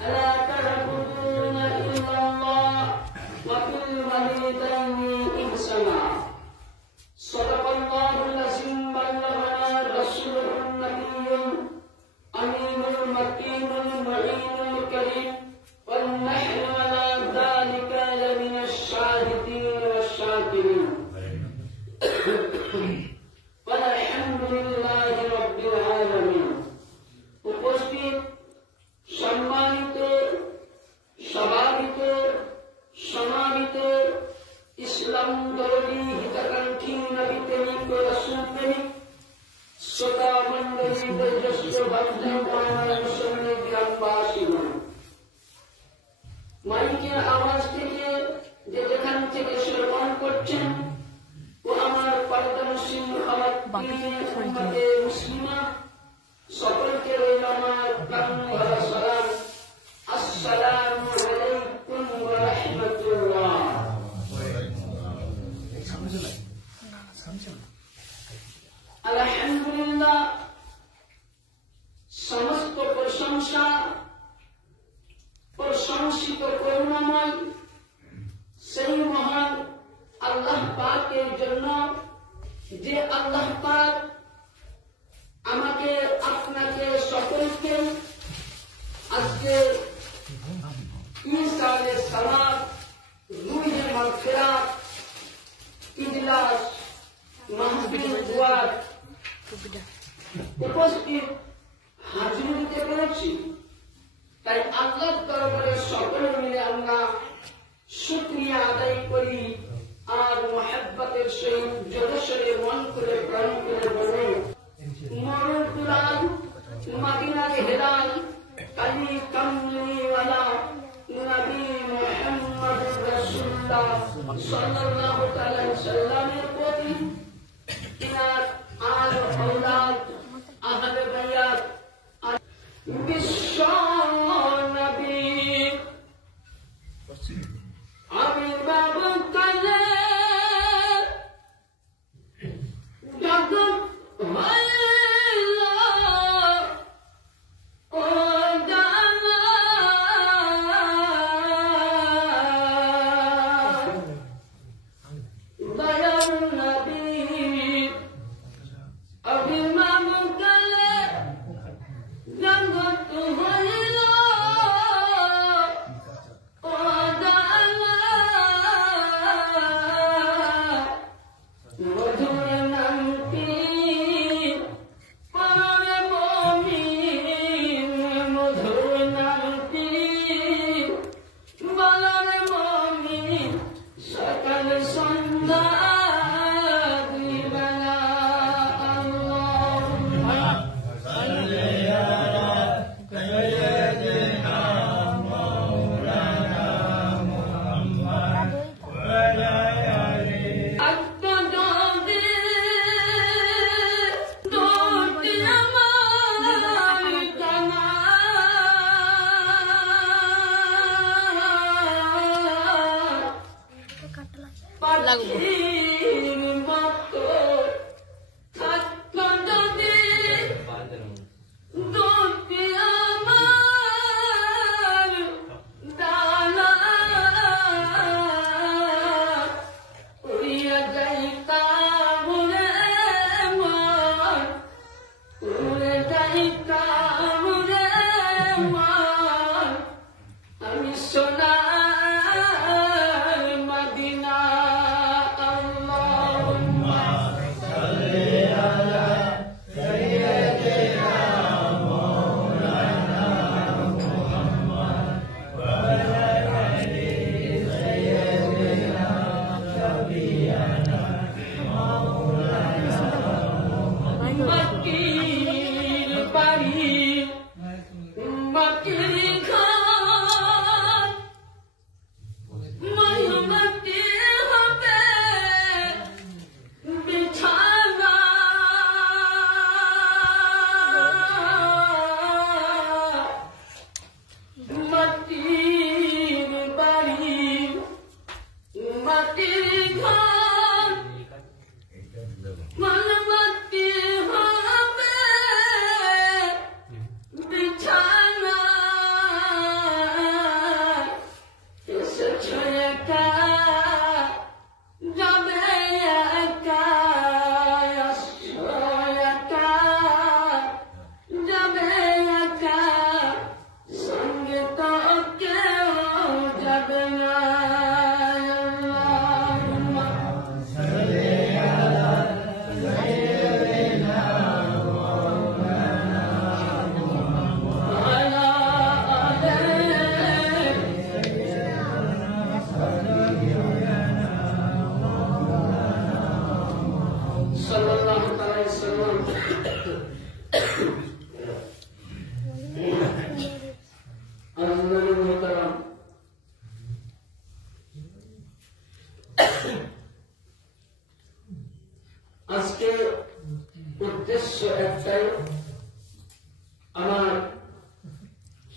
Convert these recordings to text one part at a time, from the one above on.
ألا تعبدون إلا الله وبالوالدين إحسانا صدق الله العظيم بلغنا رسوله النبي الأمين المكين المعين الكريم ونحن على ذلك لمن الشاهدين والشاكرين والحمد لله رب العالمين উপস্থিত সম্মানিত সভাবিত সমাবিত ইসলাম দরদি হিতাকাঙ্ক্ষী নবী প্রেমিক ও রাসূল প্রেমিক শ্রোতা মণ্ডলী বয়োজ্যেষ্ঠ মুসলমান গ্রামবাসীগণ মাইকের আওয়াজ থেকে যে যেখান থেকে শ্রবণ করছেন ও আমার পর্দানসীন উম্মতে মুসলিমা সকলকে রইল আমার প্রাণভরা সালাম। আসসালামু আলাইকুম ওয়া রাহমাতুল্লাহ। আলহামদুলিল্লাহ, সমস্ত প্রশংসা প্রশংসিত করুণাময় সেই মহান আল্লাহ পাকের জন্য, যে আল্লাহ পাক আমাকে আপনাকে সকলকে আজকে ইনসানে সালাত রুহে মাগফিরাত ইজলাস মাহফিল দুয়ার উপস্থিত হাজির হতে পেরেছি। তাই আল্লাহর দরবারে সকলে মিলে আমরা শুকরিয়া আদায় করি আর মুহাব্বতের সহিত জোরে মন করে প্রাণ করে বলি মরুল কুরআন মদিনার হেলাল কালি কামলিওয়ালা নবী মুহাম্মদুর রাসূলুল্লাহ সাল্লাল্লাহু আলাইহি ওয়াসাল্লামের প্রতি ইনার আল আওলাদ আহলে বায়াত বিশ্ব নবী আবির্ভাব কালে জগৎ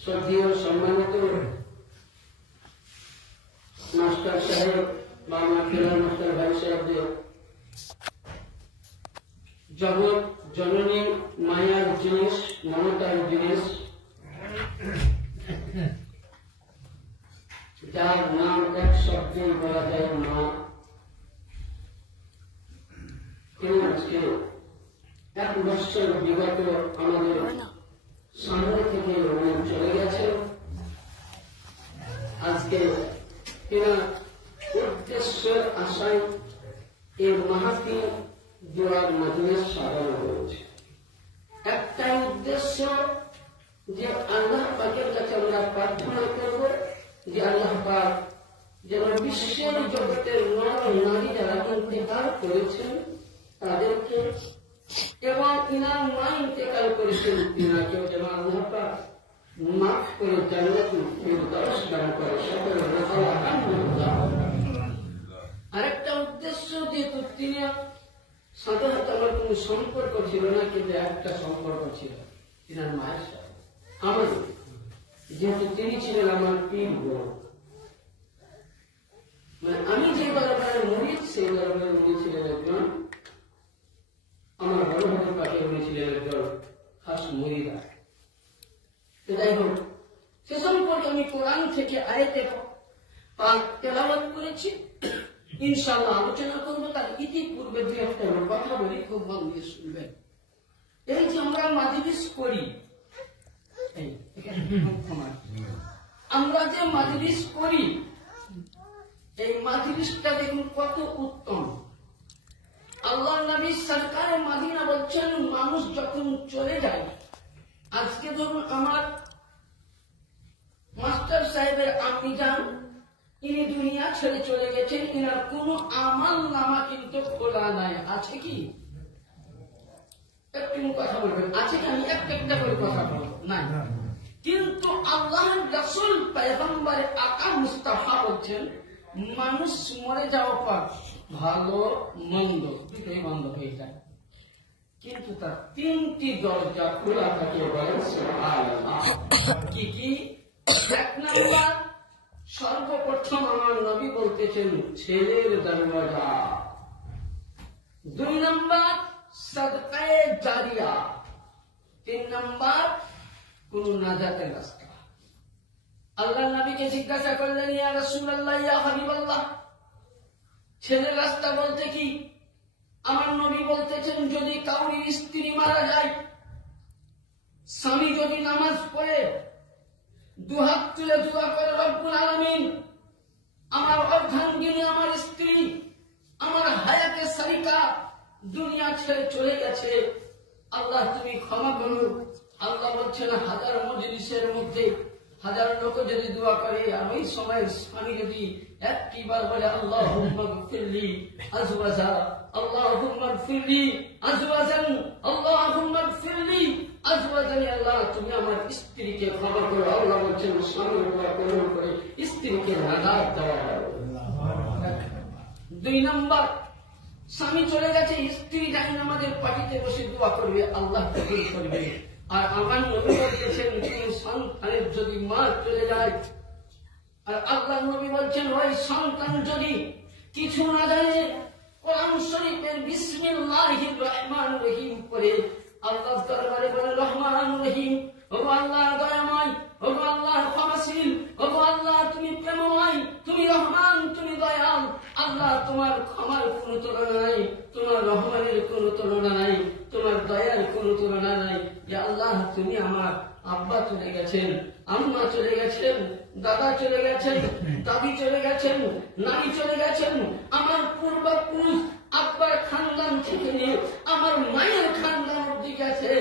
শ্রদ্ধেয় সম্মানিত মাস্টার সাহেব বা আমার ফিলার মাস্টার ভাই সাহেবদের, জগৎ জননী মায়ার জিনিস, মমতার জিনিস, যার নাম এক শব্দে বলা যায় মা, তিনি আজকে 1 বছর বিগত আমাদের সামনে থেকে উনি চলে গেছেন। আজকে কিনা উদ্দেশ্যের আশায় এই মাহফিল দোয়ার মজলিস সাজানো হয়েছে। একটাই উদ্দেশ্য যে আল্লাহ পাকের কাছে আমরা প্রার্থনা করব যে আল্লাহ পাক যেন বিশ্বের জগতের নর নারী যারা ইন্তেকাল করেছেন তাদেরকে এবং ইনার মা ইন্তেকাল করেছেন তিনাকেও যেন আল্লাহ পাক মাফ করে জান্নাতুল ফিরদাউস দান করে। সকল আলহামদুলিল্লাহ। আরেকটা উদ্দেশ্য, যেহেতু তিনি সাধারণত আমার কোন সম্পর্ক ছিল না, কিন্তু একটা সম্পর্ক ছিল তিনার মায়ের সাথে আমাদের, যেহেতু তিনি ছিলেন আমার পীর গুরু। মানে আমি যে দরবারের মুরিদ, সেই দরবারের উনি ছিলেন একজন আমার বড় ভাইয়ের পাশে, উনি ছিলেন একজন খাস মুরিদা। যাই হোক, সে সম্পর্কে আমি কোরআন থেকে আয়াতে পাক তেলাওয়াত করেছি, ইনশাআল্লাহ আলোচনা করবো। তার ইতিপূর্বে দুই একটা কথা বলি, খুব মন দিয়ে শুনবেন। এই যে আমরা মাজলিস করি, আমরা যে মাজলিস করি, এই মাজলিসটা দেখুন কত উত্তম। আল্লাহ নবী সরকারে মদিনা বলছেন, মানুষ যখন চলে যায়, আজকে ধরুন আমার মাস্টার সাহেবের আপনি যান, ইনি দুনিয়া ছেড়ে চলে গেছেন, ইনার কোন আমল নামা কিন্তু খোলা নাই। আছে কি? একটু কথা বলবেন, আছে কি? আমি একটা করে কথা বলবো না, কিন্তু আল্লাহর রাসূল পয়গম্বর আকা মুস্তাফা বলছেন, মানুষ মরে যাওয়ার পর ভালো মন্দ দুটোই বন্ধ হয়ে যায়, কিন্তু তার 3টি দরজা খোলা থাকে। বলেন সুবহানাল্লাহ। কি কি? 1 নাম্বার, সর্বপ্রথম আমার নবী বলতেছেন ছেলের দরজা। 2 নাম্বার, সাদকায়ে জারিয়া। 3 নাম্বার, কোন নাজাতের রাস্তা। আল্লাহ নবীকে জিজ্ঞাসা করলেন, ইয়া রাসূলুল্লাহ, ইয়া হাবিবাল্লাহ, ছেলের রাস্তা বলতে কি? আমার নবী বলতেছেন, যদি কাউরির স্ত্রী মারা যায়, স্বামী যদি নামাজ পড়ে দুহাত তুলে দোয়া করে, রব্বুল আলামিন, আমার অর্ধাঙ্গিনী, আমার স্ত্রী, আমার হায়াতে সারিকা দুনিয়া ছেড়ে চলে গেছে, আল্লাহ তুমি ক্ষমা করো। আল্লাহ বলছেন, 1000 মজলিসের মধ্যে 1000 লোক যদি দোয়া করে, আর ওই সময় স্বামী যদি একটিবার বলে আল্লাহুম্মা গফিরলি আজওয়াজা, আল্লাহুম্মা গফিরলি আজওয়াজান, আল্লাহুম্মা গফিরলি আজওয়াজান, আল্লাহ তুমি আমার স্ত্রীকে ক্ষমা করো। আল্লাহ বলছেন, স্বামীর দোয়া কবুল করে স্ত্রীকে নাজাত দেওয়া হবে। 2 নাম্বার, স্বামী চলে গেছে, স্ত্রী জাহান্নামের পাটিতে বসে দোয়া করবে, আল্লাহ কবুল করবে। আর আমার নবী বলতেছেন, কোন সন্তানের যদি মা চলে যায়, আর আল্লাহ নবী বলছেন, ওই সন্তান যদি কিছু না জানে, কোরআন শরীফের বিসমিল্লাহির রহমানির রহিম পড়ে আল্লাহর দরবারে বলে, রহমান রহিম, ও আল্লাহ দয়াময়, ও আল্লাহ ক্ষমাশীল, ও আল্লাহ তুমি প্রেমময়, তুমি রহমান, তুমি দয়াল, আল্লাহ তোমার ক্ষমার কোনো তুলনা নাই, তোমার রহমানের কোনো তুলনা নাই, তোমার দয়ার কোনো তুলনা নাই। যে আল্লাহ তুমি আমার আব্বা চলে গেছেন, আম্মা চলে গেছেন, দাদা চলে গেছেন, দাদি চলে গেছেন, নানি চলে গেছেন, আমার পূর্বপুরুষ আব্বার খানদান থেকে নিয়ে আমার মায়ের খানদান অব্দি গেছে,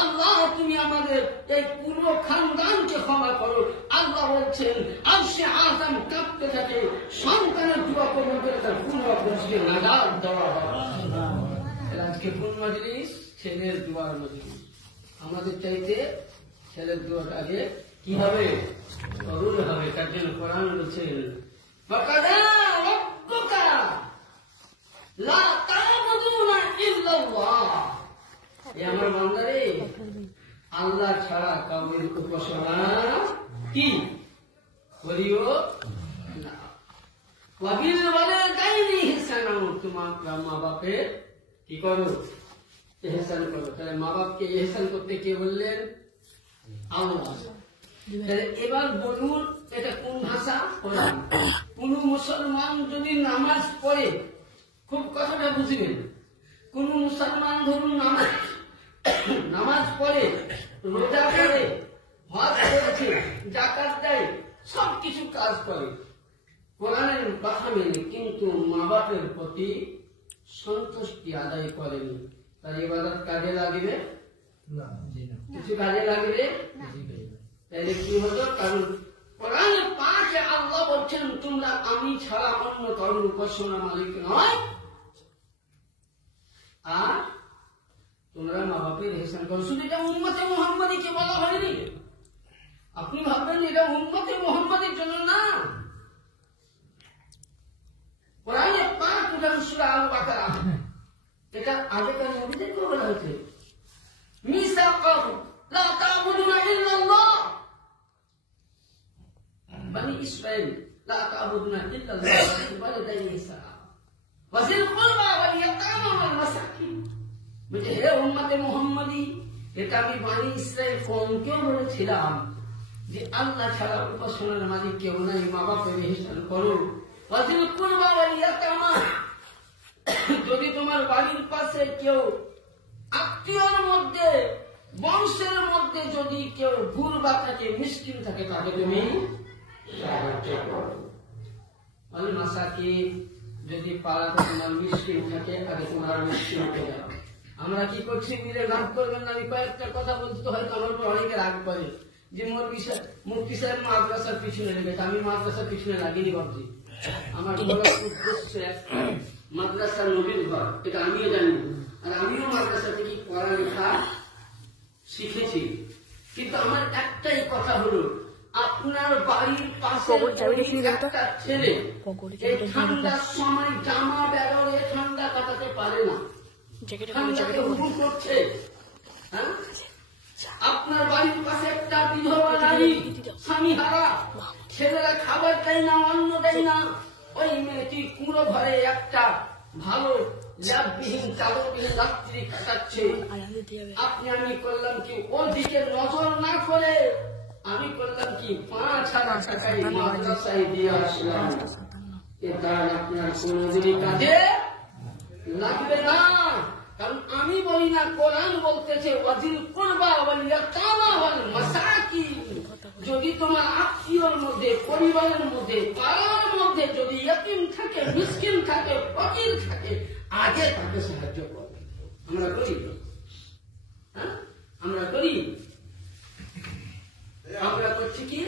আল্লাহ তুমি আমাদের এই পুরো খানদানকে ক্ষমা করো। আল্লাহ বলছেন, আরশে আযম কাঁপতে থাকে, সন্তানের দোয়া কবুল করে তার পূর্বপুরুষকে নাজাত দেওয়া হয়। আজকে কোন মজলিস? ছেলের দোয়ার মজলিস। আমাদের চাইতে ছেলের দোয়ার আগে কি হবে? করুন হবে। তার জন্য কোরআন বলছেন, ওয়াকাদা রাব্বুকা লা তা'বুদুনা ইল্লাল্লাহ। এ আমার বান্দারে, আল্লাহ ছাড়া কাউর উপাসনা কি করিও না। ওয়াবিল ওয়ালিদাইনি ইহসানা, তোমার মা বাপের কি করো? ইহসান করো। তাহলে মা বাপকে ইহসান করতে কে বললেন? আল্লাহ। এবার বলুন এটা কোন ভাষা? কোরআন। কোন মুসলমান যদি নামাজ পড়ে, খুব কথাটা বুঝবেন, কোন মুসলমান ধরুন নামাজ পড়ে, রোজা করে, হজ করেছে, যাকাত দেয়, সবকিছু কাজ করে কোরআনের কথা মেনে, কিন্তু মা বাপের প্রতি সন্তুষ্টি আদায় করেনি, তার ইবাদত কাজে লাগবে না, কিছু কাজে লাগবে। তাহলে কি হলো? কারণ কোরআনে পাকে আল্লাহ বলছেন তোমরা আমি ছাড়া অন্য কারোর উপাসনা মালিক নয়, আর তোমরা মা বাপের ইহসান করো। শুধু এটা উম্মতে মুহাম্মাদীকে বলা হয়নি। আপনি ভাববেন এটা উম্মতে মুহাম্মাদীর জন্য না। কোরআনে পাক সূরা আল বাকারা, এটা আগেকার নবীদেরকে বলা হয়েছে। মিসাকাহু লা তা'বুদুনা ইল্লাল্লাহ, বনি ইসরাঈল লা তা'বুদুনা ইল্লাল্লাহ ওয়া ওয়ালিদাইনি ইহসানা ওয়া যিল কুরবা ওয়াল ইয়াতামা ওয়াল মাসাকিন। বলে হে উম্মতে মুহাম্মাদী, এটা আমি বনি ইসরাঈল কওমকে বলেছিলাম যে আল্লাহ ছাড়া উপাসনার মালিক কেউ নাই, মা বাপের ইহসান করো। ওয়া যিল কুরবা ওয়াল ইয়াতামা, যদি তোমার বাড়ির পাশে কেউ আত্মীয়র মধ্যে বংশের মধ্যে যদি কেউ গুরবা থাকে, মিসকিন থাকে, তাকে তুমি সাহায্য করো। ওয়াল মাসাকিন, যদি পাড়াতে তোমার মিসকিন থাকে, আগে তোমার মিসকিনকে দাও। আমরা কি করছি মিলে রাগ করবেন না, আমি কয়েকটা কথা বলতে তো হয়তো আমার উপর অনেকে রাগ করে যে মুফতি সাহেব মাদ্রাসার পিছনে লেগেছে। আমি মাদ্রাসার পিছনে লাগিনি ভাবছি, আমার বড় উদ্দেশ্য মাদ্রাসা নবীর ঘর, এটা আমিও জানি, আর আমিও মাদ্রাসা থেকে পড়ালেখা শিখেছি। কিন্তু আমার একটাই কথা হলো, আপনার বাড়ির পাশে একটা ছেলে এই ঠান্ডার সময় জামা বেরোলে ঠান্ডা কাটাতে পারে না, ঠান্ডাকে হুকুম করছে। আপনার বাড়ির পাশে একটা বিধবা নারী, স্বামী হারা, ছেলেরা খাবার দেয় না, অন্ন দেয় না, ওই মেয়েটি কুঁড়ো ঘরে একটা ভালো ল্যাববিহীন চাদরবিহীন রাত্রি কাটাচ্ছে। আপনি আমি করলাম কি, ওর দিকে নজর না করে আমি করলাম কি 5,000 টাকায় মাদ্রাসায় দিয়ে আসলাম। এটা আপনার কোনদিনই কাজে লাগবে না। কারণ আমি বলি না, কোরআন বলতেছে ওয়াজিল কুরবা ওয়াল ইয়াতামা ওয়াল মাসাকিন, যদি তোমার আত্মীয়র মধ্যে, পরিবারের মধ্যে, পাড়ার মধ্যে যদি ইয়তীম থাকে, মিসকিন থাকে, ফকির থাকে, আগে তাকে সাহায্য করবে। আমরা করি? আমরা করি? আমরা করছি কি?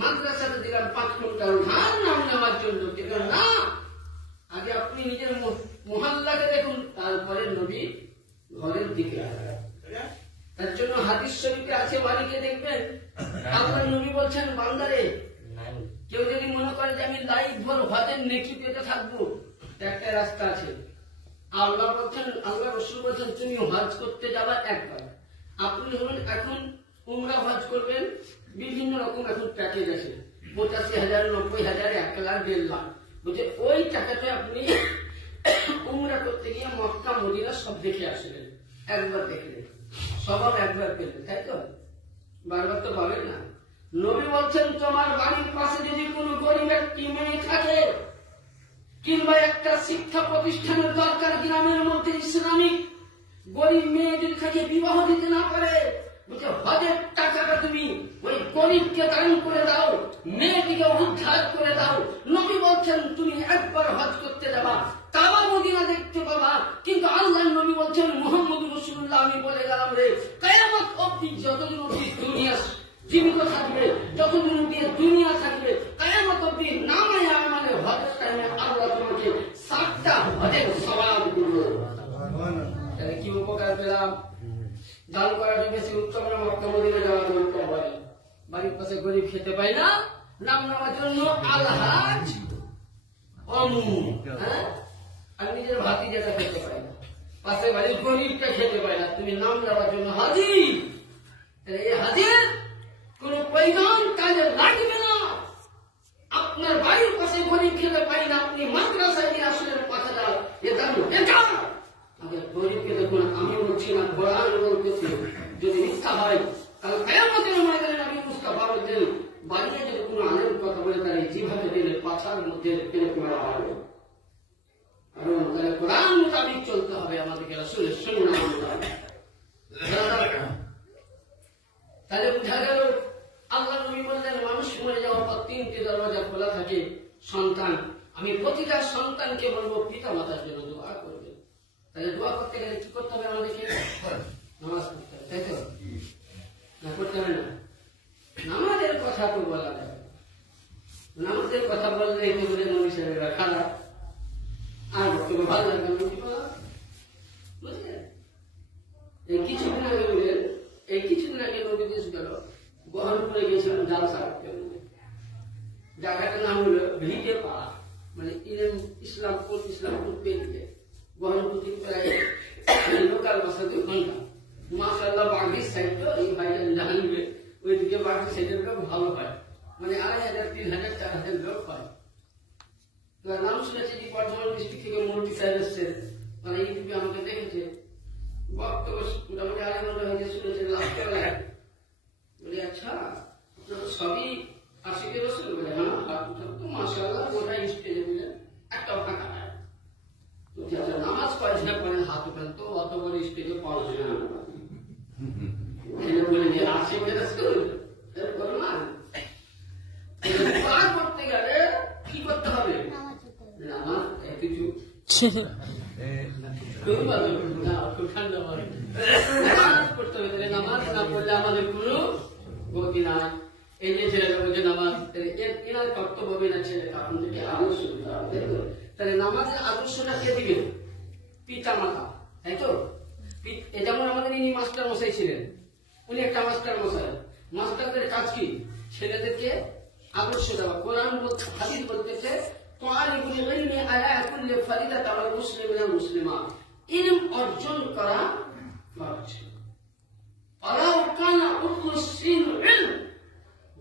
মাদ্রাসাতে দিলাম 5 ঘন্টা নাম নেওয়ার জন্য, কিন্তু না, আগে আপনি নিজের মহল্লাকে দেখুন, তারপরে নবী ঘরের দিকে আসবেন। তার জন্য হাদিস শরীফে আছে, বাড়িকে দেখবেন আল্লাহ নবী বলছেন, বান্দারে কেউ যদি মনে করে যে আমি লাইফ ভর হজের নেকি পেতে থাকবো, একটা রাস্তা আছে। আল্লাহ বলছেন, আল্লাহ রাসূল বলছেন, তুমি হজ করতে যাবা একবার। আপনি ধরুন এখন উমরা হজ করবেন, বিভিন্ন রকম এখন প্যাকেজ আছে, 85,000, 90,000, 1 লাখ, 1.5 লাখ। বলছে ওই টাকাতে আপনি উমরা করতে গিয়ে মক্কা মদিনা সব দেখে আসবেন, একবার দেখলেন, সবাব একবার পেলেন, তাই তো? বারবার তো পাবেন না। নবী বলছেন, তোমার বাড়ির পাশে যদি কোনো গরিব একটি মেয়ে থাকে, কিংবা একটা শিক্ষা প্রতিষ্ঠানের দরকার গ্রামের মধ্যে ইসলামিক, গরিব মেয়ে যদি থাকে, বিবাহ দিতে না পারে, বলছে হজের টাকাটা তুমি ওই গরিবকে দান করে দাও, মেয়েটিকে উদ্ধার করে দাও। নবী বলছেন তুমি একবার হজ করতে যাবা, কাবা মদিনা দেখতে পাবা, কিন্তু আল্লাহ নবী বলছেন মুহাম্মদুর রাসূলুল্লাহ, আমি বলে গেলাম রে, কিয়ামত অবধি যতদিন অবধি দুনিয়া জীবিত থাকবে, যতদিন অবধি দুনিয়া থাকবে, কিয়ামত অবধি নামায় আমানে হজের টাইমে আল্লাহ তোমাকে 7টা হজের সওয়াব দিবে। তাহলে কি উপকার পেলাম? দান করাটা বেশি উত্তম না মক্কা মদিনা যাওয়া উত্তম হয়? বাড়ির পাশে গরিব খেতে পায় না, নাম নেওয়ার জন্য আলহাজ আর নিজের ভাতি যেটা খেতে পায় না, পাশে বাড়ির গরিবটা খেতে পায় না, তুমি নাম নেওয়ার জন্য হাজি। এই হাদিস কোন প্রয়োজন কাজে লাগবে না। আপনার বাড়ির পাশে গরিব খেতে পারি না, আপনি মাদ্রাসায় গিয়ে আসলে 5,000 এ দাম বেকার। আগে গরিবকে দেখুন, আমি বলছি না, কোরআন বলতেছি, যদি মিথ্যা হয় তাহলে কিয়ামতের ময়দানে নবী মুস্তাফা বলতেন, বাড়িতে যদি কোনো আলেম কথা বলে তার যেভাবে দিলে পাছার মধ্যে ফেলে পড়া হবে। কারণ তাহলে কোরআন মোতাবিক চলতে হবে আমাদেরকে, রাসূলের সুন্নাহ মোতাবিক। তাহলে বুঝা গেল আল্লাহ নবী বললেন মানুষ মরে যাওয়ার পর 3টি দরজা খোলা থাকে। সন্তান, আমি প্রতিটা সন্তানকে বলবো পিতা মাতার জন্য দোয়া করবে। তাহলে দোয়া করতে গেলে কি করতে হবে আমাদেরকে? নামাজ পড়তে হবে, তাই তো? না করতে হবে না? নামাজের কথা তো বলা যাবে, নামাজের কথা বললে একটু বলে নবী সাহেবেরা খারাপ, আর বক্তব্য ভালো লাগবে না, কি বলা বুঝলেন? এই কিছুদিন আগে বললেন, এই কিছুদিন আগে নদী দেশ গেল, বহরমপুরে গিয়েছিলাম জালসা করতে। জায়গাটার নাম হলো ভিটে পাড়া, মানে ইসলামপুর পেরিয়ে বহরমপুর থেকে প্রায় লোকাল ভাষা 2 ঘন্টা। মাশাআল্লাহ বাগির সাইড তো এই ভাইজান জানবে, ওইদিকে বাগির সাইডের লোক ভালো হয়, মানে 2,500, 3,000, 4,000 লোক হয়। নাম শুনেছি যে বর্ধমান ডিস্ট্রিক্ট থেকে মন্ত্রী সাহেব এসছে, মানে ইউটিউবে আমাকে দেখেছে, বক্তব্য মোটামুটি 2.5 ঘন্টা হয়েছে শুনেছে লাস্ট বেলায়। বলি আচ্ছা আপনারা সবই আশিকের রসুল? বলে হ্যাঁ, হাত উঠান তো, মাশাআল্লাহ গোটা স্টেজে দিলেন, একটা ফাঁকা নাই। আচ্ছা নামাজ পড়েছে না পড়েন, হাত উঠান তো, অত বড় স্টেজে পাওয়া যায় না। বলে যে আশিকের রসুল করতে গেলে কি করতে হবে? নামাজ কিছু পড়তে হবে। নামাজ না পড়লে আমাদের কোনো গতি নাই। এই যে ছেলেটা বলছে নামাজ, এনার কর্তব্য না ছেলেটা আপনাদেরকে আদর্শ দিতে হবে। তাহলে নামাজের আদর্শটা কে দিবেন? পিতা মাতা, তাই তো? যেমন আমাদের ইনি মাস্টার মশাই ছিলেন, উনি একটা মাস্টার মশাই। মাস্টারদের কাজ কি? ছেলেদেরকে আদর্শ দেওয়া। কোরআন হাদিস বলতেছে ইলম অর্জন করা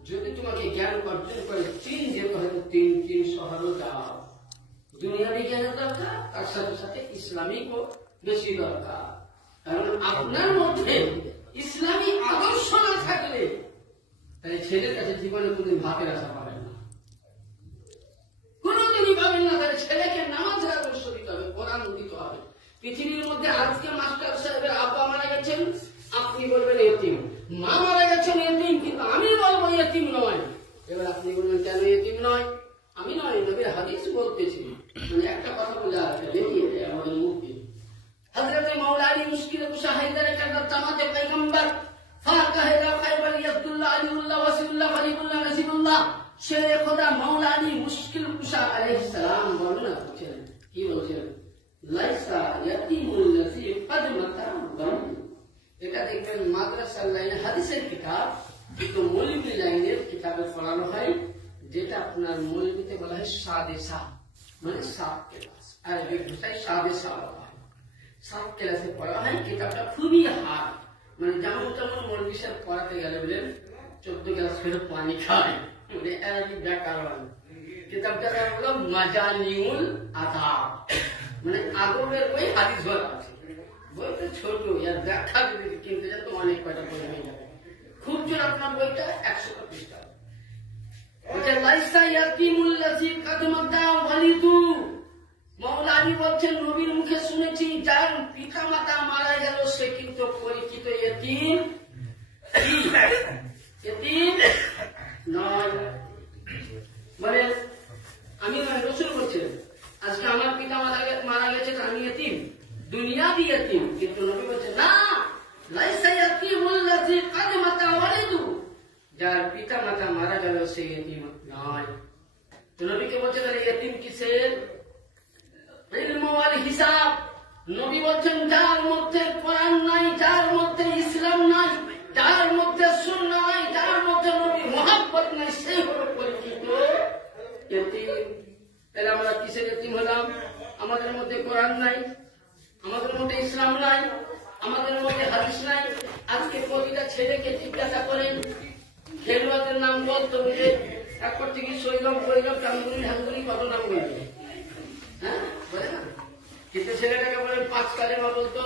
যদি তোমাকে জ্ঞান অর্জন করে চীন যেতে হয়, 3 শহরও যাও। দুনিয়াবি জ্ঞানের দরকার, তার সাথে সাথে ইসলামিকও বেশি দরকার। কারণ আপনার মধ্যে ইসলামী আদর্শ না থাকলে তাহলে ছেলের কাছে জীবনে কোনদিন ভাতের আশা পাবেন না, কোনদিনই পাবেন না। তাহলে ছেলেকে নামাজের আদর্শ দিতে হবে, কোরআন দিতে হবে। পৃথিবীর মধ্যে আজকে মাস্টার সাহেবের আব্বা মারা গেছেন, আপনি বলবেন এতিম, মা মারা গেছেন এতিম, কিন্তু আমি বলবো এতিম নয়। এবার আপনি বলবেন কেন এতিম নয়? আমি নয়, নবীর হাদিস বলতেছি। মানে একটা কথা বলে আসবে বেরিয়ে যায় আমাদের মুখে। হযরত মাওলা আলী মুশকিল কুশা হায়দার কাররাত জামাতে পয়গম্বর ফাকাহেরা খায়বার ইয়াদুল্লাহ আলিউল্লাহ ওয়াসিউল্লাহ খলিলুল্লাহ নাসিবুল্লাহ শেরে খোদা মাওলা আলী মুশকিল কুশা আলাইহিস সালাম বর্ণনা করছেন। কি বলছেন? লাইসা ইয়াতিমুল লাযী ক্বাদ মাতা বান। এটা দেখবেন মাদ্রাসার লাইনে হাদিসের কিতাব, কিন্তু মৌলবী লাইনের কিতাবে পড়ানো হয়, যেটা আপনার মৌলবীতে বলা হয় সাদেসা, মানে 7 ক্লাস, আর ভাষায় সাদেসা বলা হয়। 7 ক্লাসে পড়া হয়। কিতাবটা খুবই হার্ড, মানে যেমন তেমন মৌলবী সাহেব পড়াতে গেলে বলেন 14 ক্লাস করে পানি খায়, মানে আরবি ব্যাকরণ। কিতাবটার নাম হলো মাজানিউল আদাব, মানে আদবের বই, হাদিস ভরা আছে। বইটা ছোট, এর ব্যাখ্যা যদি কিনতে যান তো অনেক কয়টা বই হয়ে যাবে। খুব জোর আপনার বইটা 100 পৃষ্ঠা। মাওলা আলী বলছেন নবীর মুখে শুনেছি, যার পিতা মাতা মারা গেল সে কিন্তু পরিচিত এতিম নয়। মানে আমি রসুল বলছেন আজকে আমার পিতা মারা গেছে, আমি এতিম, দুনিয়া দিয়ে এতিম, কিন্তু নবী বলছেন না, লাইসা ইয়াতিমুল লাযী ক্বাদ মাতা ওয়ালিদু, যার পিতা মাতা মারা গেল সে এতিম নয়। তো নবীকে বলছেন এতিম কিসের? ইলম ওয়াল হিসাব। নবী বলছেন যার মধ্যে কোরআন নাই, যার মধ্যে ইসলাম নাই, যার মধ্যে সুন্নাহ নাই, যার মধ্যে নবীর মুহাব্বত নাই, সেই হলো পরিচিত এতিম। তাহলে আমরা কিসের এতিম হলাম? আমাদের মধ্যে কোরআন নাই, আমাদের মধ্যে ইসলাম নাই, আমাদের মধ্যে হাদিস নাই। আজকে প্রতিটা ছেলেকে জিজ্ঞাসা করেন খেলোয়াড়দের নাম বলতো বুঝে এক করতে কি সৈরব বৈরব টাঙ্গুলি ঢাঙ্গুলি কত নাম বলবে, হ্যাঁ বলে না। কিন্তু ছেলেটাকে বলেন 5 কালেমা বলতো,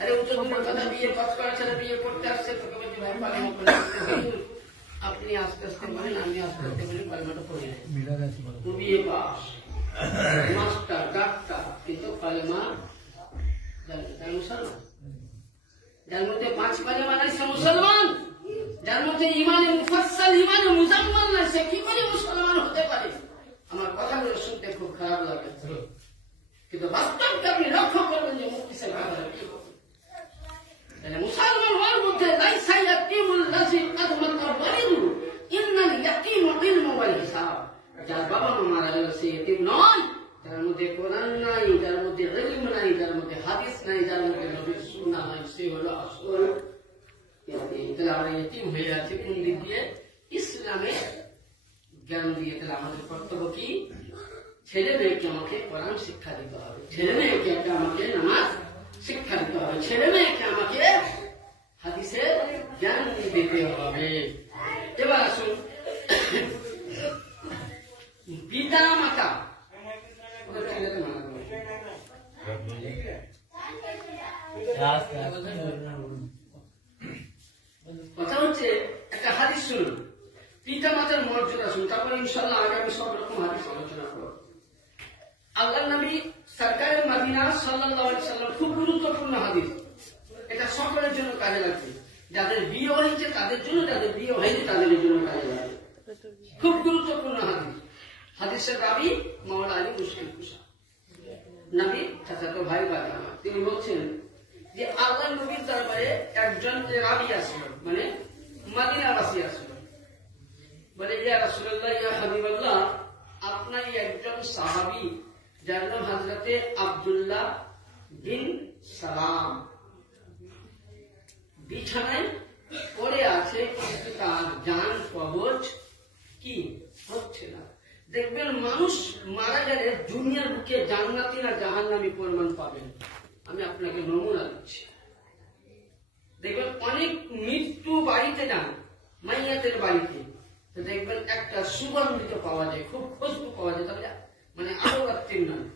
আরে উচ্চ দূরের কথা বিয়ে 5 করা ছেলে বিয়ে করতে আসছে, তোকে বলছি ভাই কালেমা পড়ে। আপনি আস্তে আস্তে বলেন, আমি আস্তে আস্তে বলি কালেমাটা পড়ে যায়। বিয়ে পাস মাস্টার ডাক্তার, কিন্তু কালেমা মুসলমান। যার মধ্যে 5 কালেমা নাই সে মুসলমান, যার মধ্যে ইমানে মুফাসসাল ইমানে মুজাম্মাল নাই সে কি করে মুসলমান হতে পারে? আমার কথাগুলো শুনতে খুব খারাপ লাগে, কিন্তু বাস্তবকে আপনি লক্ষ্য করবেন যে মুফতি সাহেব তাহলে মুসলমান হওয়ার মধ্যে লাইসা ইয়াকিমুল লাযী কাদ মাতা ওয়ালিদু ইন্নাল ইয়াকিমু ইলমু ওয়াল হিসাব। যার বাবা মা মারা গেল সে ইতিম নয়, যার মধ্যে কোরআন নাই, যার মধ্যে ইলম নাই, যার মধ্যে হাদিস নাই, যার মধ্যে নবীর সুন্নাহ নাই, সে হলো আসল ইয়াতিম। তাহলে আমরা ইতিম হয়ে আছি কোন দিক দিয়ে? ইসলামে জ্ঞান দিয়ে। তাহলে আমাদের কর্তব্য কি? ছেলে মেয়েকে আমাকে কোরআন শিক্ষা দিতে হবে, ছেলে মেয়েকে আমাকে নামাজ শিক্ষা দিতে হবে, ছেলে মেয়েকে আমাকে হাদিসের জ্ঞান দিতে হবে। এবার আসুন পিতা মাতা, কথা হচ্ছে একটা হাদিস শুনুন, পিতা মাতার মর্যাদা শুনুন, তারপর ইনশাআল্লাহ আগামী সব রকম হাদিস আলোচনা করব। আল্লাহর নবী সরকারে মদিনা সাল্লাল্লাহু আলাইহি সাল্লাম খুব গুরুত্বপূর্ণ হাদিস, এটা সকলের জন্য কাজে লাগবে, যাদের বিয়ে হয়েছে তাদের জন্য, যাদের বিয়ে হয়নি তাদের জন্য কাজে লাগবে। খুব গুরুত্বপূর্ণ হাদিস। হাদিসের রাবি মাওলা আলী মুশকিল কুশা, নবী চাচাতো ভাই বাবা, তিনি বলছেন যে আল্লাহ নবীর দরবারে একজন রাবি আসলো, মানে মদিনাবাসী আসলো, বলে ইয়া রাসূলুল্লাহ ইয়া হাবিবাল্লাহ, আপনার একজন সাহাবী যার নাম হযরতে আব্দুল্লাহ বিন সালাম বিছানায় পড়ে আছে, কিন্তু তার জান কবজ কি হচ্ছে না। দেখবেন মানুষ মারা গেলে দুনিয়ার বুকে জান্নাতি না জাহান্নামী প্রমাণ পাবেন। আমি আপনাকে নমুনা দিচ্ছি। দেখবেন অনেক মৃত্যু বাড়িতে যান, মাইয়াতের বাড়িতে, তো দেখবেন একটা সুগন্ধিত পাওয়া যায়, খুব খুশবু পাওয়া যায়, তবে মানে আরো রাত্রির নয়,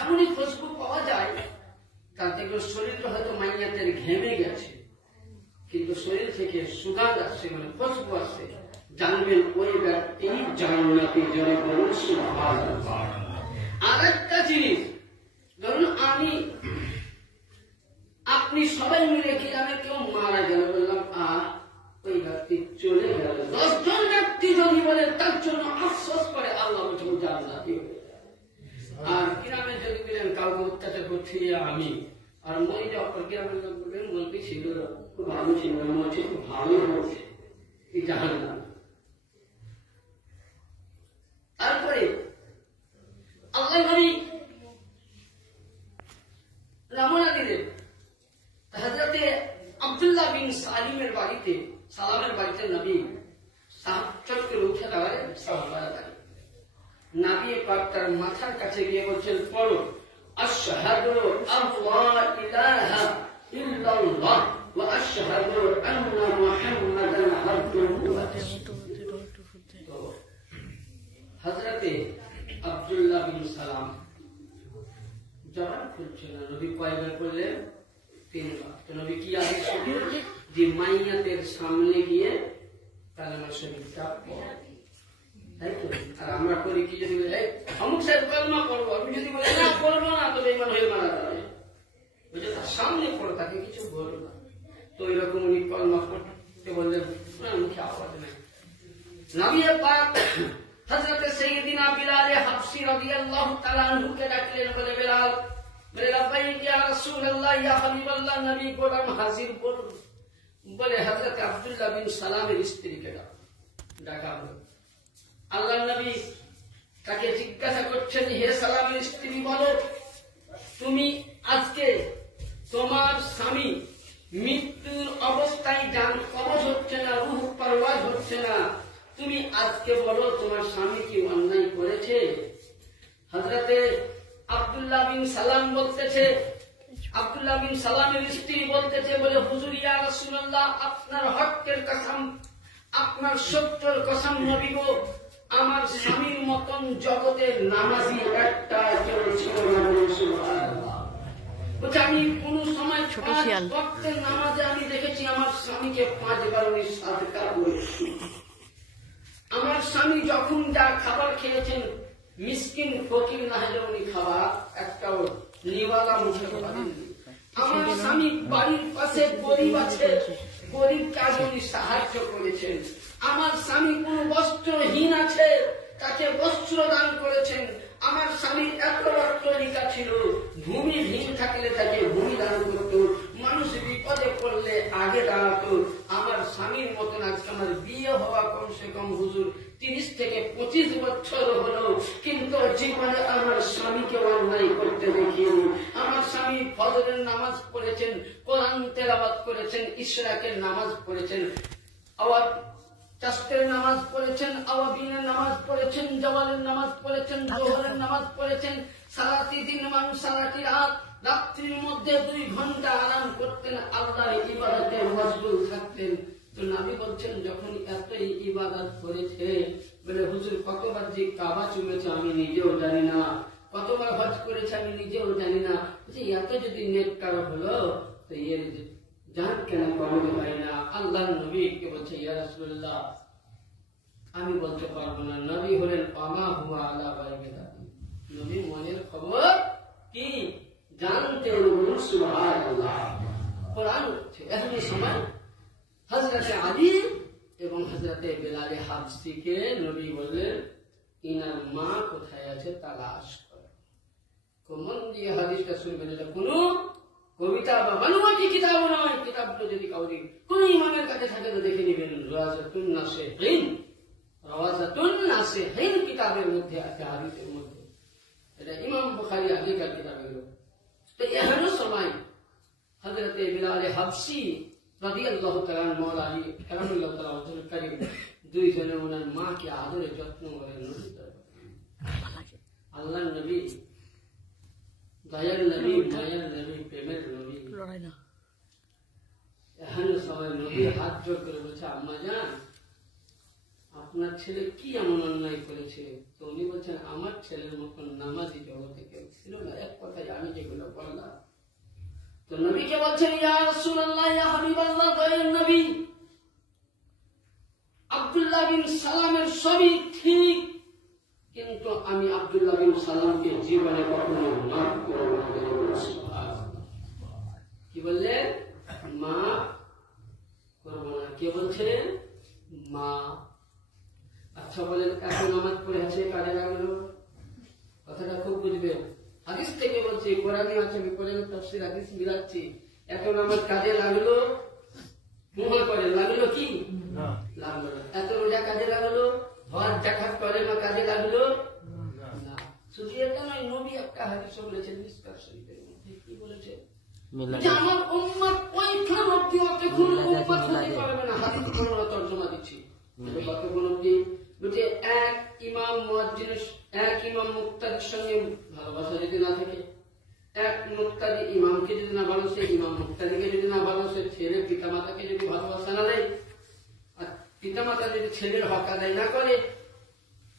এমনই খুশবু পাওয়া যায় তার দেখবেন শরীরটা হয়তো মাইয়াতের ঘেমে গেছে, কিন্তু শরীর থেকে সুগন্ধ আসছে, মানে খুশবু আসছে, জানবেন ওই ব্যক্তি জান্নাতি। জোরে বলুন সুবহানাল্লাহ। আরেকটা জিনিস, ধরুন আপনি সবাই মিলে গ্রামে কেউ মারা গেল, বললাম ওই ব্যক্তি চলে গেল, 10 জন ব্যক্তি যদি বলে তার জন্য আফসোস করে, আল্লাহ বলছেন জান্নাতি। আর গ্রামে যদি বলেন কাউকে অত্যাচার করছি আমি, আর মই যখন গ্রামের লোক বলবেন বলতে ছিল খুব ভালো ছিল, মনে খুব ভালো হচ্ছে, এই জাহান্নাম। তারপরে আল্লাহ নবী রমনা দিলেন হযরতে আব্দুল্লাহ বিন সালামের বাড়িতে নবী চক্কর উঠে দাঁড়ায়, নবী পাক তার মাথার কাছে গিয়ে বলছেন, পড়ো আশহাদু আল্লা ইলাহা ইল্লাল্লাহ ওয়া আশহাদু আন্না মুহাম্মাদান আবদুহু ওয়া রাসূলুহু। হযরতে আব্দুল্লাহ বিন সালাম জবান খুলছে না, নবী কয়বার বললেন? 3 বার। তো নবী কি আদেশ করলেন? যে মাইয়াতের সামনে গিয়ে কালেমা শরীফটা পড়ো, তাই তো। আর আমরা করি কি, যদি বলে অমুক সাহেব কালেমা পড়বো, আমি যদি বলি না পড়বো না, তো বেঈমান হয়ে মারা যাবে, বুঝলে, তার সামনে পড়ো, তাকে কিছু বলো না। তো এরকম উনি কালেমা পড়তে বললেন, মুখে আওয়াজ নেই। নবী পাক হযরত সাইয়্যিদিনা বিলাল হাবশী রাদিয়াল্লাহু তাআলা আনহুকে ডাকলেন, বলে বিলাল, বলে লাব্বাইক ইয়া রাসূলুল্লাহ ইয়া হাবিবাল্লাহ, নবী গোলাম হাজির। বলে হযরত আব্দুল্লাহ বিন সালামের স্ত্রীকে ডাকা হলো। আল্লাহ নবী তাকে জিজ্ঞাসা করছেন, হে সালামের স্ত্রী, বলো তুমি আজকে তোমার স্বামী মৃত্যুর অবস্থায় জান কবজ হচ্ছে না, রূহ পারওয়াজ হচ্ছে না, তুমি আজকে বলো তোমার স্বামী কি অন্যায় করেছে? হযরতে আব্দুল্লাহ বিন সালাম বলতেছে, আব্দুল্লাহ বিন সালামের স্ত্রী বলতেছে, বলে হুজুর ইয়া রাসূলুল্লাহ, আপনার হকের কসম, আপনার সত্যের কসম নবী গো, আমার স্বামীর মতন জগতের নামাজি একটা কেউ ছিল না। সুবহানাল্লাহ। বলছে আমি কোন সময় পাঁচ ওয়াক্তের নামাজে আমি দেখেছি আমার স্বামীকে 5 বার উনি সাদকা করেছেন। আমার স্বামী যখন যা খাবার খেয়েছেন, মিসকিন ফকির না হলে উনি খাবার একটাও নিওয়ালা মুখে করেননি। আমার স্বামী বাড়ির পাশে গরিব আছে, গরিব কাজে উনি সাহায্য করেছেন। আমার স্বামী কোন বস্ত্রহীন আছে, তাকে বস্ত্র দান করেছেন। আমার স্বামীর এত তরিকা ছিল, ভূমিহীন থাকলে তাকে ভূমি দান করত, মানুষ বিপদে পড়লে আগে দাঁড়াতো। আমার স্বামীর মতন আজকে আমার বিয়ে হওয়া কমসে কম হুজুর 30 থেকে 25 বছর হলো, কিন্তু জীবনে আমার স্বামীকে অন্যায় করতে দেখিনি। আমার স্বামী ফজরের নামাজ পড়েছেন, কোরআন তেলাওয়াত করেছেন, ইশরাকের নামাজ পড়েছেন, আবার চাষের নামাজ পড়েছেন, আওয়াবিনের নামাজ পড়েছেন, জওয়ালের নামাজ পড়েছেন, জোহরের নামাজ পড়েছেন। সারাটি দিন মানুষ সারাটি রাত, রাত্রির মধ্যে 2 ঘন্টা আরাম করতেন, আল্লাহর ইবাদতে মশগুল থাকতেন। তো নবী বলছেন যখন এতই ইবাদত করেছে, বলে হুজুর কতবার যে কাবা চুমেছে আমি নিজেও জানি না, কতবার হজ করেছে আমি নিজেও জানি না। এত যদি নেককার হলো তো এর জান কেন কবুল হয় না? আল্লাহর নবী কে বলছে, ইয়া রাসূলুল্লাহ আমি বলতে পারবো না। নবী হলেন আমা হুয়া আলা বাইবিদা, নবী মনের খবর কি জানতে। সুবহানাল্লাহ। কোরআন এখনই সময় হযরত আলী এবং হযরত বেলাল হাবশিকে নবী বললেন, ইনার মা কোথায় আছে তালাশ করো। কোমন দিয়ে হাদিসটা শুনবেন, এটা কোনো কবিতা বা বানোয়াটি কিতাব নয়। কিতাবটা যদি কাউরি কোন ইমামের কাছে থাকে তো দেখে নেবেন, রাওয়াজাতুন নাসিহিন কিতাবের মধ্যে আছে, হাদিসের মধ্যে। এটা ইমাম বুখারী আগেকার কিতাবের। তো এখনো সময় হযরত বিলাল হাবশী রাদিয়াল্লাহু তাআলা মাওলা আলী কারামাল্লাহু তাআলা ওয়াজহুল কারীম দুইজনে ওনার মাকে আদরে যত্ন করেন। আল্লাহর নবী, দয়ার নবী, মায়ার নবী, প্রেমের নবী। এখন সবাই নবী হাত জোর করে বলছে, আম্মা জান আপনার ছেলে কি এমন অন্যায় করেছে? তো উনি বলছেন, আমার ছেলের মতন নামাজি জগতে কেউ ছিল না। এক কথায় আমি যেগুলো বললাম। তো নবীকে বলছেন, ইয়া রাসূলুল্লাহ, ইয়া হাবিবাল্লাহ, দয়ার নবী, আব্দুল্লাহ বিন সালামের সবই ঠিক, কিন্তু আমি আব্দুল্লাহ বিন সালামকে জীবনে কখনো মাফ করব না। কি বললেন? মাফ করব না। কে বলছেন? মা। আচ্ছা বলেন, এত নামাজ পড়ে আছে কাজে লাগলো? কথাটা খুব বুঝবেন। হাদিস থেকে বলছি, কোরআনে আছে, আমি কোরআন তাফসীর হাদিস মিলাচ্ছি। এত নামাজ কাজে লাগলো? মনে করেন লাগলো কি? লাগলো না। এত রোজা কাজে লাগলো? হজ জাকাত করে না কাজে লাগলো? না। শুধু এটা নয়, নবী একটা হাদিস বলেছেন মিসকাত শরীফের মধ্যে। কি বলেছে? আমার উম্মত ওইখান অবধি অতক্ষণ উম্মত হতে পারবে না। হাদিস কোরআন তর্জমা দিচ্ছি। কতক্ষণ অবধি? বলছে এক ইমাম মুয়াজ্জিনের, এক ইমাম মুক্তাদির সঙ্গে ভালোবাসা যদি না থাকে, এক মুক্তাদি ইমামকে যদি না ভালোবাসে, ইমাম মুক্তাদিকে যদি না ভালোবাসে, ছেলে পিতা মাতাকে যদি ভালোবাসা না দেয়, আর পিতা মাতা যদি ছেলের হক আদায় না করে,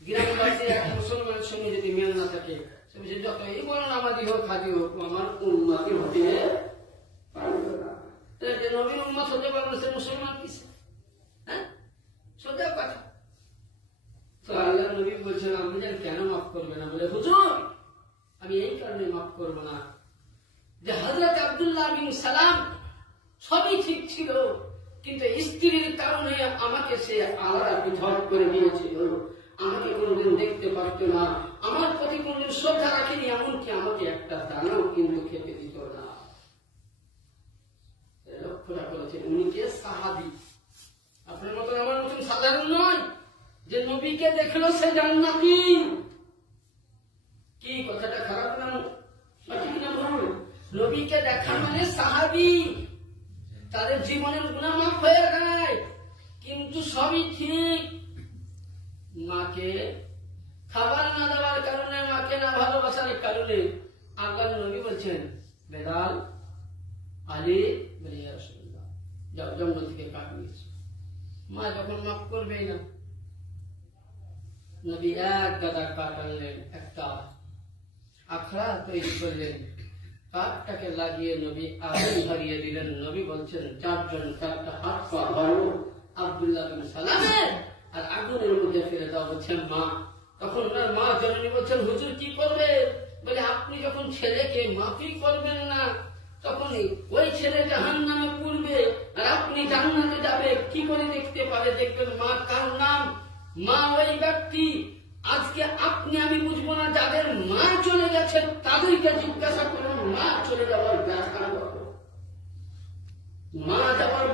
গ্রামবাসী এক মুসলমানের সঙ্গে যদি মেল না থাকে, সে বলছে যতই বড় নামাজি হোক হাজি হোক আমার উম্মতি হতে পারবে না। যে নবীর উম্মত হতে পারবে না সে মুসলমান কিসে? হ্যাঁ, সোজা কথা। তো আল্লাহ নবী বলছেন, আপনি যেন কেন মাফ করবে না? বলে হুজুর আমি এই কারণে মাফ করবো না যে হযরত আব্দুল্লাহ বিন সালাম সবই ঠিক ছিল, কিন্তু স্ত্রীর কারণে আমাকে সে আলাদা পৃথক করে দিয়েছিল। আমাকে কোনোদিন দেখতে পারত না, আমার প্রতি কোনোদিন শ্রদ্ধা রাখেনি, এমনকি আমাকে একটা দানাও কিন্তু খেতে দিত না। লক্ষ্যটা করেছেন উনি কে? সাহাবী। আপনার মতন আমার মতন সাধারণ নয় যে নবীকে দেখলো সে জান্নাতি। কি কথাটা খারাপ না? সঠিক না ভুল? নবীকে দেখা মানে সাহাবী, তাদের জীবনের গুনাহ মাফ হয়ে যায়, কিন্তু সবই ঠিক। মাকে খাবার না দেওয়ার কারণে, মাকে না ভালোবাসার কারণে আল্লাহর নবী বলছেন, বেলাল আলী বলে ইয়া রাসূলুল্লাহ, যাও জঙ্গল থেকে কাঠ নিয়ে এসো। মা যখন মাফ করবেই না, নবী এক গাদা কাঠ আনলেন, একটা আখড়া তৈরি করলেন, কাঠটাকে লাগিয়ে নবী আগুন ধরিয়ে দিলেন। নবী বলছেন চারজন চারটা হাত পা ধরো আব্দুল্লাহ বিন সালামের, আর আগুনের মধ্যে ফেলে দাও। বলছেন মা, তখন ওনার মা জননী বলছেন হুজুর কি করবে? বলে আপনি যখন ছেলেকে মাফি করবেন না, তখন ওই ছেলে জাহান্নামে পড়বে আর আপনি জান্নাতে যাবে, কি করে দেখতে পারে? দেখবেন মা কার নাম? মা ওই ব্যক্তি। আজকে আপনি আমি বুঝবো না, যাদের মা চলে গেছে তাদেরকে জিজ্ঞাসা করুন মা চলে যাওয়ার ব্যাখ্যা। মা যাওয়ার